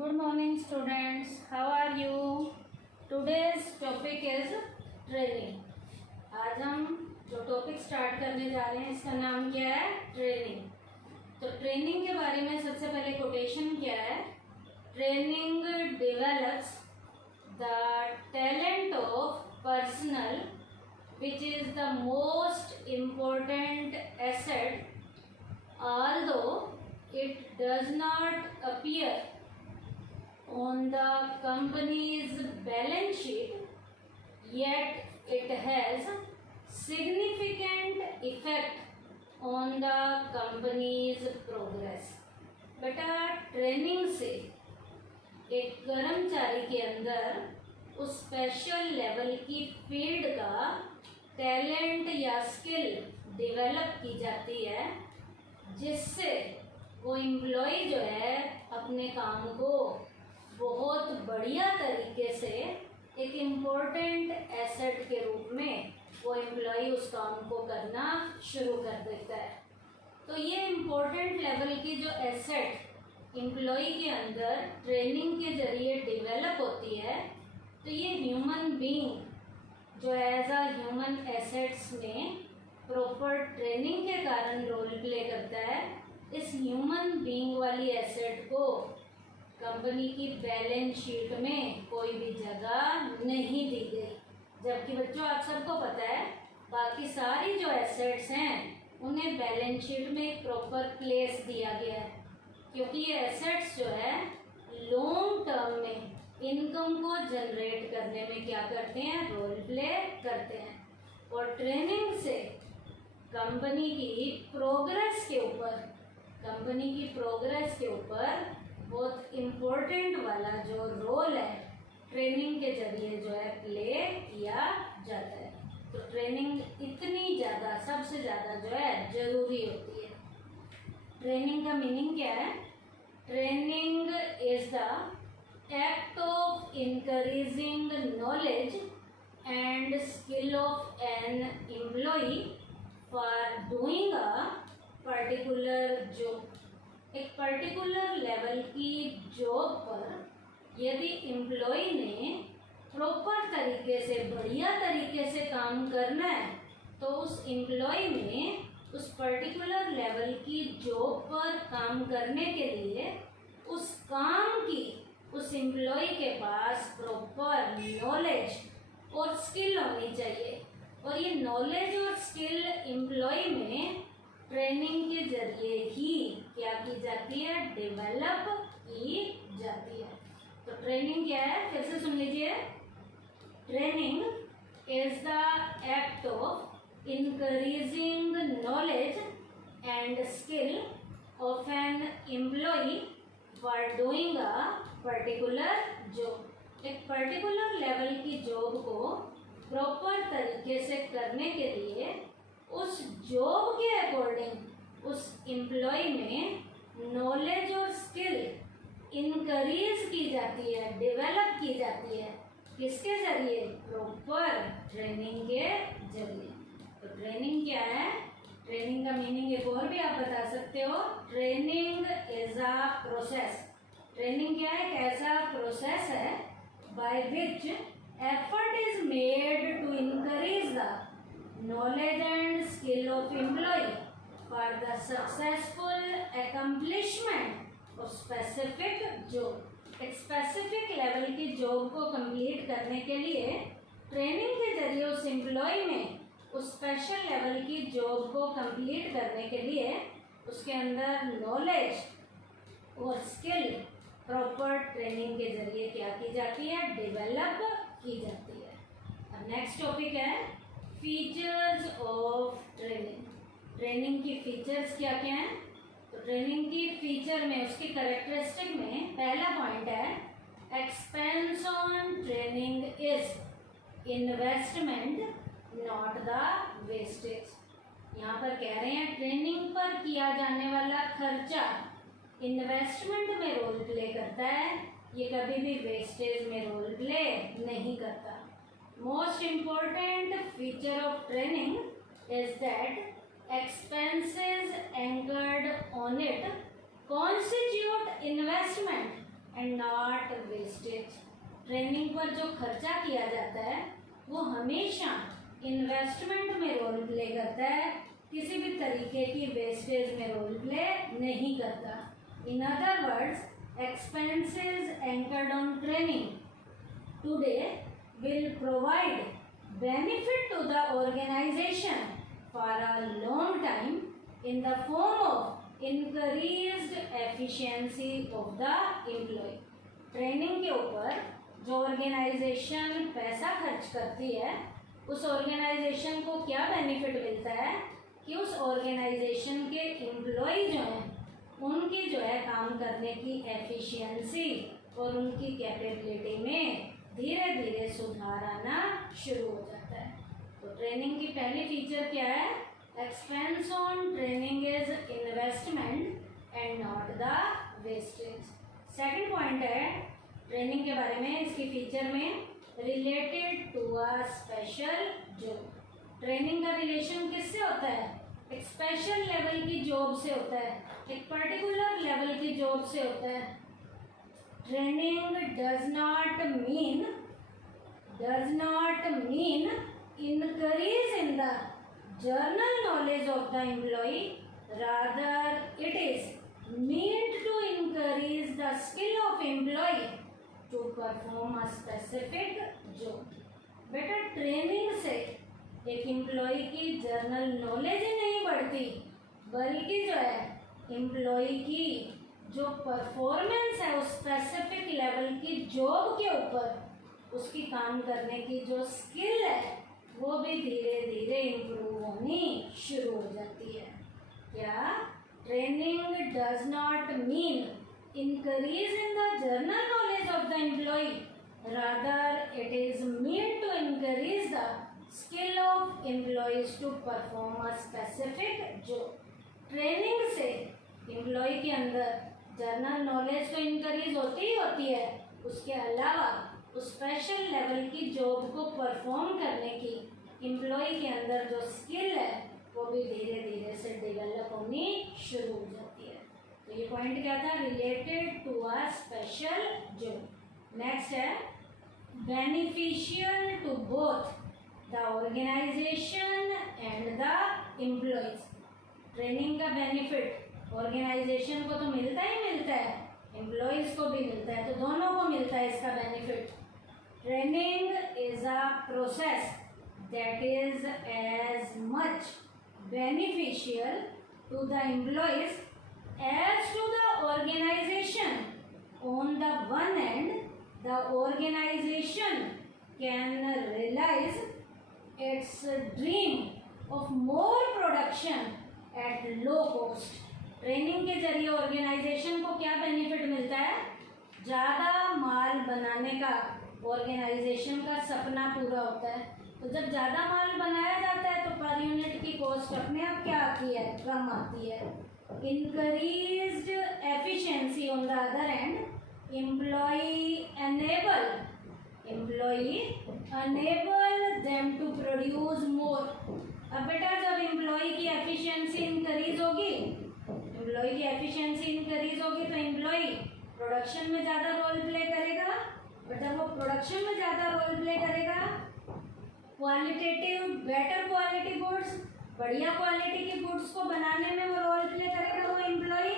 Good morning students, how are you? Today's topic is training. आज हम जो topic start करने जा रहे हैं इसका नाम क्या है? ट्रेनिंग. तो ट्रेनिंग के बारे में सबसे पहले कोटेशन क्या है? Training develops the talent of personal which is the most important asset, although it does not appear on the company's balance sheet, yet it has significant effect on the company's progress. बेटा training से एक कर्मचारी के अंदर उस special level की field का talent या स्किल डेवलप की जाती है, जिससे वो एम्प्लॉय जो है अपने काम को बहुत बढ़िया तरीके से एक इम्पोर्टेंट एसेट के रूप में वो एम्प्लॉय उस काम को करना शुरू कर देता है. तो ये इम्पोर्टेंट लेवल की जो एसेट एम्प्लॉय के अंदर ट्रेनिंग के जरिए डेवलप होती है, तो ये ह्यूमन बीइंग जो एज अ ह्यूमन एसेट्स में प्रॉपर ट्रेनिंग के कारण रोल प्ले करता है. इस ह्यूमन बीइंग वाली एसेट को कंपनी की बैलेंस शीट में कोई भी जगह नहीं दी गई, जबकि बच्चों आप सबको पता है बाकी सारी जो एसेट्स हैं उन्हें बैलेंस शीट में एक प्रॉपर प्लेस दिया गया है, क्योंकि ये एसेट्स जो है लॉन्ग टर्म में इनकम को जनरेट करने में क्या करते हैं? रोल प्ले करते हैं. और ट्रेनिंग से कंपनी की प्रोग्रेस के ऊपर बहुत इम्पोर्टेंट वाला जो रोल है ट्रेनिंग के जरिए जो है प्ले किया जाता है. तो ट्रेनिंग इतनी ज़्यादा सबसे ज़्यादा जो है ज़रूरी होती है. ट्रेनिंग का मीनिंग क्या है? Training is the act of increasing the knowledge and skill of an employee for doing a particular job. एक पर्टिकुलर लेवल की जॉब पर यदि एम्प्लॉय ने प्रॉपर तरीके से बढ़िया तरीके से काम करना है, तो उस एम्प्लॉय में उस पर्टिकुलर लेवल की जॉब पर काम करने के लिए उस काम की उस एम्प्लॉय के पास प्रॉपर नॉलेज और स्किल होनी चाहिए. और ये नॉलेज और स्किल एम्प्लॉय में ट्रेनिंग के जरिए ही क्या की जाती है? डेवलप की जाती है. तो ट्रेनिंग क्या है? फिर से सुन लीजिए. Training is the act of increasing knowledge and skill of an employee for doing a particular job. एक पर्टिकुलर लेवल की जॉब को प्रॉपर तरीके से करने के लिए उस जॉब के अकॉर्डिंग उस एम्प्लॉय में नॉलेज और स्किल इंक्रीज की जाती है, डेवलप की जाती है. किसके जरिए? प्रॉपर ट्रेनिंग के जरिए. तो ट्रेनिंग क्या है? ट्रेनिंग का मीनिंग एक और भी आप बता सकते हो. Training is a process. Training क्या है? एक ऐसा प्रोसेस है by which effort is made to increase the knowledge and skill of employee for the successful accomplishment of specific job. एक स्पेसिफिक लेवल की जॉब को कंप्लीट करने के लिए ट्रेनिंग के जरिए उस एम्प्लॉय में उस स्पेशल लेवल की जॉब को कंप्लीट करने के लिए उसके अंदर नॉलेज और स्किल प्रॉपर ट्रेनिंग के जरिए क्या की जाती है? डेवलप की जाती है. अब नेक्स्ट टॉपिक है फीचर्स ऑफ ट्रेनिंग. ट्रेनिंग की फीचर्स क्या क्या हैं? तो ट्रेनिंग की फीचर में उसकी कैरेक्टरिस्टिक में पहला पॉइंट है expense on training is investment not the wastage. यहाँ पर कह रहे हैं ट्रेनिंग पर किया जाने वाला खर्चा इन्वेस्टमेंट में रोल प्ले करता है, ये कभी भी वेस्टेज में रोल प्ले नहीं करता. Most important feature of training is that expenses anchored on it constitute investment and not wastage. Training पर जो खर्चा किया जाता है वो हमेशा इन्वेस्टमेंट में रोल प्ले करता है, किसी भी तरीके की वेस्टेज में रोल प्ले नहीं करता। In other words, expenses anchored on training today will provide benefit to the organization for a long time in the form of increased efficiency of the employee। Training के ऊपर जो organisation पैसा खर्च करती है उस ऑर्गेनाइजेशन को क्या बेनिफिट मिलता है कि उस ऑर्गेनाइजेशन के एम्प्लॉय जो हैं उनकी जो है काम करने की एफिशिएंसी और उनकी कैपेबिलिटी में धीरे धीरे सुधार आना शुरू हो जाता है। तो ट्रेनिंग की पहली फीचर क्या है? Expense on training is investment and not the wastage. Second point है ट्रेनिंग के बारे में, इसकी फीचर में related to a special job. Training का रिलेशन किससे होता है? एक स्पेशल लेवल की जॉब से होता है, एक पर्टिकुलर लेवल की जॉब से होता है। Training does not mean increase in the general knowledge of the employee, rather it is meant to increase the skill of employee to perform a specific job। बेटा training से एक employ की general knowledge ही नहीं बढ़ती, बल्कि जो है employ की जो परफॉर्मेंस है उस स्पेसिफिक लेवल की जॉब के ऊपर उसकी काम करने की जो स्किल है वो भी धीरे धीरे इम्प्रूव होनी शुरू हो जाती है। क्या? Training does not mean increase in the general knowledge of the employee, rather it is mean to increase the skill of employees to perform a specific job. Training से एम्प्लॉय के अंदर जनरल नॉलेज तो increase होती ही होती है, उसके अलावा उस स्पेशल लेवल की जॉब को परफॉर्म करने की एम्प्लॉय के अंदर जो स्किल है वो भी धीरे धीरे से डेवलप होनी शुरू हो जाती है। तो ये पॉइंट क्या था? Related to a special job. Next है beneficial to both the organisation and the employees. Training का बेनिफिट ऑर्गेनाइजेशन को तो मिलता ही मिलता है, एम्प्लॉयज को भी मिलता है, तो दोनों को मिलता है इसका benefit. Training is a process that is as much beneficial to the employees as to the organisation. On the one end the organisation can realise its dream of more production at low cost. Training के जरिए organisation को क्या benefit मिलता है? ज़्यादा माल बनाने का organisation का सपना पूरा होता है। तो जब ज़्यादा माल बनाया जाता है तो पर यूनिट की कॉस्ट अपने आप क्या आती है? कम आती है। Increased efficiency on the other end employ enable them to produce more. अब बेटा जब एम्प्लॉय की एफिशिएंसी इंक्रीज होगी, एम्प्लॉय की एफिशिएंसी इंक्रीज होगी तो एम्प्लॉय प्रोडक्शन में ज़्यादा रोल प्ले करेगा, और जब वो प्रोडक्शन में ज़्यादा रोल प्ले करेगा क्वालिटेटिव बेटर क्वालिटी गुड्स, बढ़िया क्वालिटी के गुड्स को बनाने में वो रोल प्ले करेगा वो एम्प्लॉय।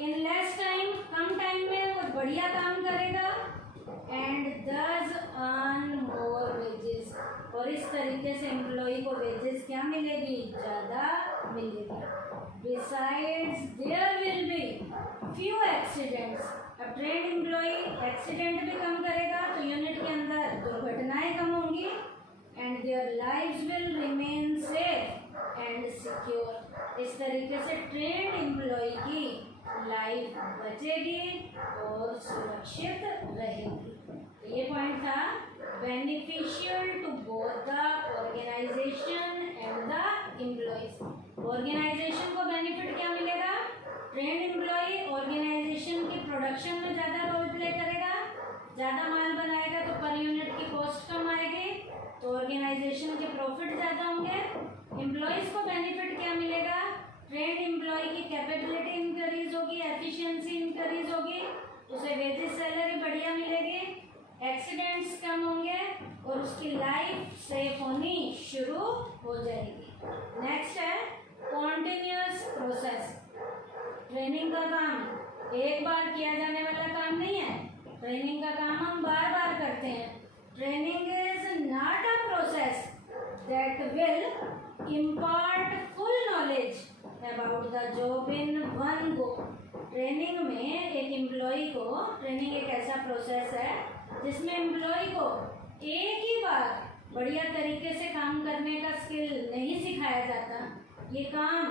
इन लेस टाइम, कम टाइम में वो बढ़िया काम करेगा एंड दस अर्न मोर वेजेस, और इस तरीके से एम्प्लॉय को वेजेस क्या मिलेगी? ज़्यादा मिलेगी। Besides there will be few accidents. अब ट्रेन एम्प्लॉय एक्सीडेंट भी कम करेगा तो यूनिट के अंदर दुर्घटनाएं कम होंगी and their lives will remain safe and secure. इस तरीके से ट्रेन एम्प्लॉय की लाइफ बचेगी और सुरक्षित रहेगी। तो ये पॉइंट था beneficial to both the organisation and the employees. Organization को बेनिफिट क्या मिलेगा? ट्रेन एम्प्लॉय ऑर्गेनाइजेशन की प्रोडक्शन में ज़्यादा रोल प्ले करेगा, ज़्यादा माल बनाएगा तो पर यूनिट की कॉस्ट कम आएगी, तो ऑर्गेनाइजेशन के प्रॉफिट ज़्यादा होंगे। एम्प्लॉयज़ को बेनिफिट क्या मिलेगा? ट्रेन एम्प्लॉय की कैपेबिलिटी इंक्रीज होगी, एफिशिएंसी इंक्रीज होगी, उसे एक बार किया जाने वाला काम नहीं है। ट्रेनिंग का काम हम बार बार करते हैं। Training is not a process that will impart full knowledge about the job in one go. Training में एक एम्प्लॉय को, ट्रेनिंग एक ऐसा प्रोसेस है जिसमें एम्प्लॉय को एक ही बार बढ़िया तरीके से काम करने का स्किल नहीं सिखाया जाता। ये काम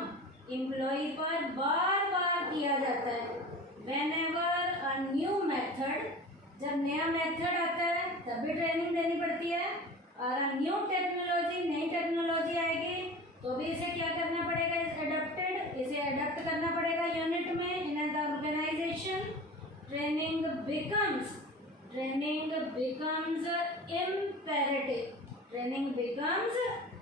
एम्प्लॉय पर बार बार किया जाता है। व्हेनेवर अ न्यू मेथड, जब नया मेथड आता है तब भी ट्रेनिंग देनी पड़ती है। और न्यू टेक्नोलॉजी, नई टेक्नोलॉजी आएगी तो भी इसे क्या करना पड़ेगा, इसे अडॉप्ट करना पड़ेगा यूनिट में, in the organization. Training becomes imperative. Training becomes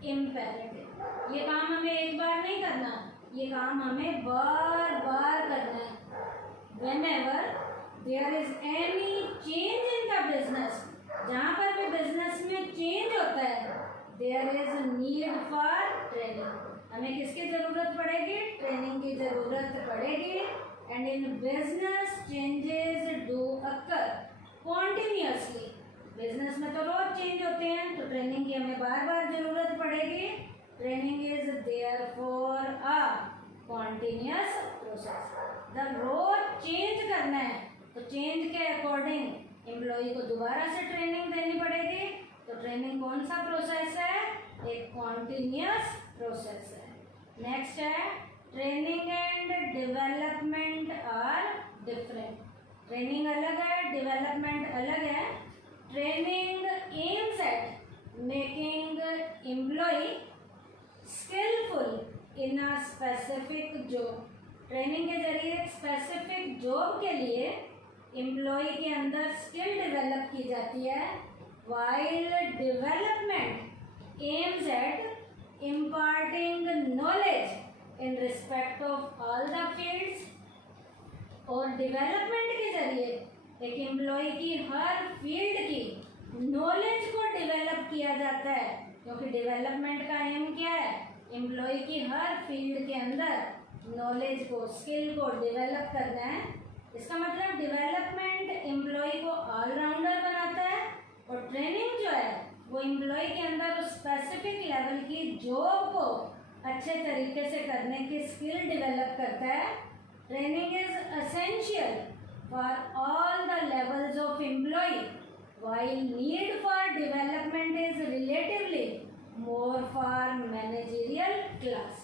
imperative. ये काम हमें एक बार नहीं करना, ये काम हमें बार बार करना है। Whenever there is any change in the business, जहाँ पर भी बिजनेस में चेंज होता है, there is a need for training। हमें किसकी जरूरत पड़ेगी, ट्रेनिंग की जरूरत पड़ेगी। And in business changes do occur continuously. Business में तो रोज चेंज होते हैं, तो ट्रेनिंग की हमें बार बार जरूरत पड़ेगी। Training is there for a continuous process. जब रोज चेंज करना है तो चेंज के अकॉर्डिंग एम्प्लॉय को दोबारा से ट्रेनिंग देनी पड़ेगी। तो ट्रेनिंग कौन सा प्रोसेस है, एक कॉन्टिन्यूस प्रोसेस है। नेक्स्ट है training and development are different. Training अलग है, डेवलपमेंट अलग है। Training aims at making employ skillful in a specific job. Training के जरिए एक स्पेसिफिक जॉब के लिए एम्प्लॉय के अंदर स्किल डेवलप की जाती है। While development aims at imparting knowledge in respect of all the fields. और डेवलपमेंट के जरिए एक एम्प्लॉय की हर फील्ड की नॉलेज को डेवलप किया जाता है, क्योंकि डेवलपमेंट का एम क्या है, एम्प्लॉय की हर फील्ड के अंदर नॉलेज को, स्किल को डेवलप करना है। इसका मतलब डेवलपमेंट एम्प्लॉय को ऑलराउंडर बनाता है, और ट्रेनिंग जो है वो एम्प्लॉय के अंदर उस स्पेसिफिक लेवल की जॉब को अच्छे तरीके से करने की स्किल डेवलप करता है। Training is essential for all the levels of employ, while need for development is relatively more for managerial class।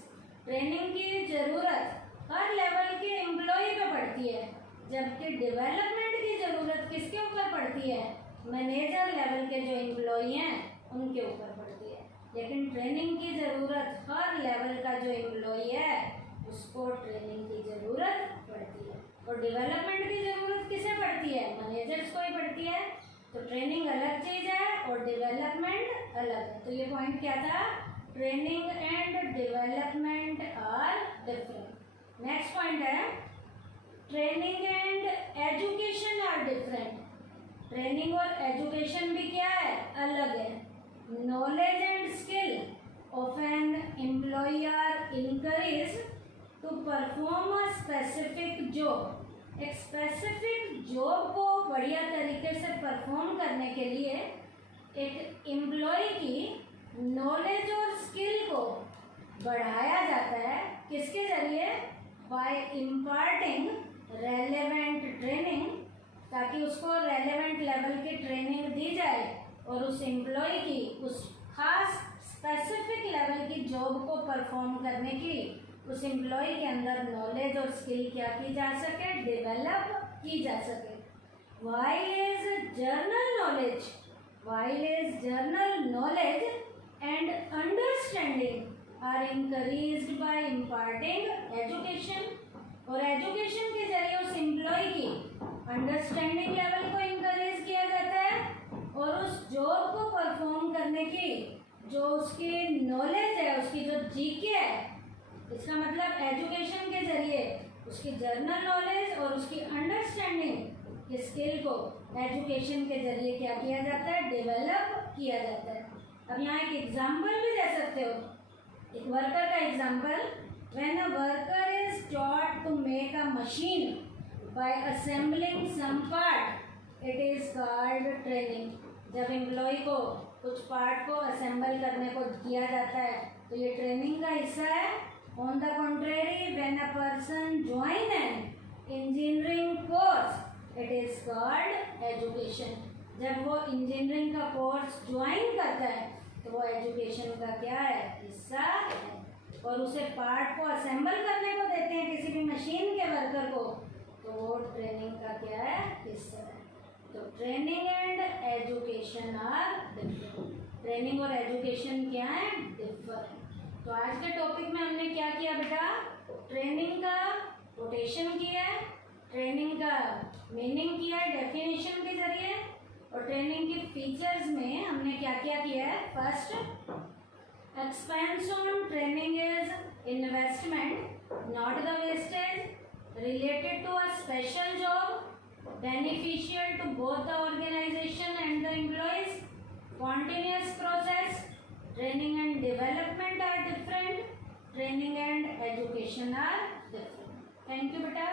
Training की जरूरत हर लेवल के एम्प्लॉय पे पड़ती है, जबकि डेवलपमेंट की जरूरत किसके ऊपर पड़ती है, मैनेजर लेवल के जो एम्प्लॉय हैं उनके ऊपर पड़ती है। लेकिन ट्रेनिंग की जरूरत हर लेवल का जो एम्प्लॉय है उसको ट्रेनिंग की जरूरत पड़ती है। और डेवलपमेंट की जरूरत किसे पड़ती है, मैनेजर्स को ही पड़ती है। तो ट्रेनिंग अलग चीज है और डेवलपमेंट अलग है। तो ये पॉइंट क्या था, training and development are different. Next point है training and education are different. Training और एजुकेशन भी क्या है, अलग है। Knowledge and skill of an employee are encourage to perform a specific job. एक स्पेसिफिक जॉब को बढ़िया तरीके से परफॉर्म करने के लिए एक एम्प्लॉय की नॉलेज और स्किल को बढ़ाया जाता है। किसके जरिए, बाय इम्पार्टिंग रेलेवेंट ट्रेनिंग, ताकि उसको रेलेवेंट लेवल की ट्रेनिंग दी जाए और उस एम्प्लॉय की उस खास स्पेसिफिक लेवल की जॉब को परफॉर्म करने की उस एम्प्लॉय के अंदर नॉलेज और स्किल क्या की जा सके, डेवलप की जा सके। While is general knowledge and understanding are encouraged by imparting education. और एजुकेशन के जरिए उस एम्प्लॉय की अंडरस्टैंडिंग लेवल को इंकरेज किया जाता है और उस जॉब को परफॉर्म करने की जो उसकी नॉलेज है, उसकी जो जीके है, इसका मतलब एजुकेशन के जरिए उसकी जर्नल नॉलेज और उसकी अंडरस्टैंडिंग के स्किल को एजुकेशन के जरिए क्या किया जाता है, डेवलप किया जाता है। अब यहाँ एक एग्जांपल भी दे सकते हो, एक वर्कर का example. When a worker is taught to make a machine by assembling some part, it is called training. जब एम्प्लॉय को कुछ पार्ट को असेंबल करने को किया जाता है तो ये ट्रेनिंग का हिस्सा है. On the contrary, when a person join an engineering course, it is called education. जब वो इंजीनियरिंग का कोर्स ज्वाइन करता है तो वो एजुकेशन का क्या है, हिस्सा है. और उसे पार्ट को असेंबल करने को देते हैं किसी भी मशीन के वर्कर को, तो वो ट्रेनिंग का क्या है, हिस्सा है. तो training and education are different. Training और एजुकेशन क्या है, डिफरेंट. तो आज के टॉपिक में हमने क्या किया बेटा, ट्रेनिंग का कोटेशन किया है, ट्रेनिंग का मीनिंग किया है डेफिनेशन के जरिए, और ट्रेनिंग के फीचर्स में हमने क्या क्या किया है. First, expense on training is investment, not the wastage, related to a special job, beneficial to both the organization and the employees, continuous process. Training and development are different, training and education are different. Thank you beta.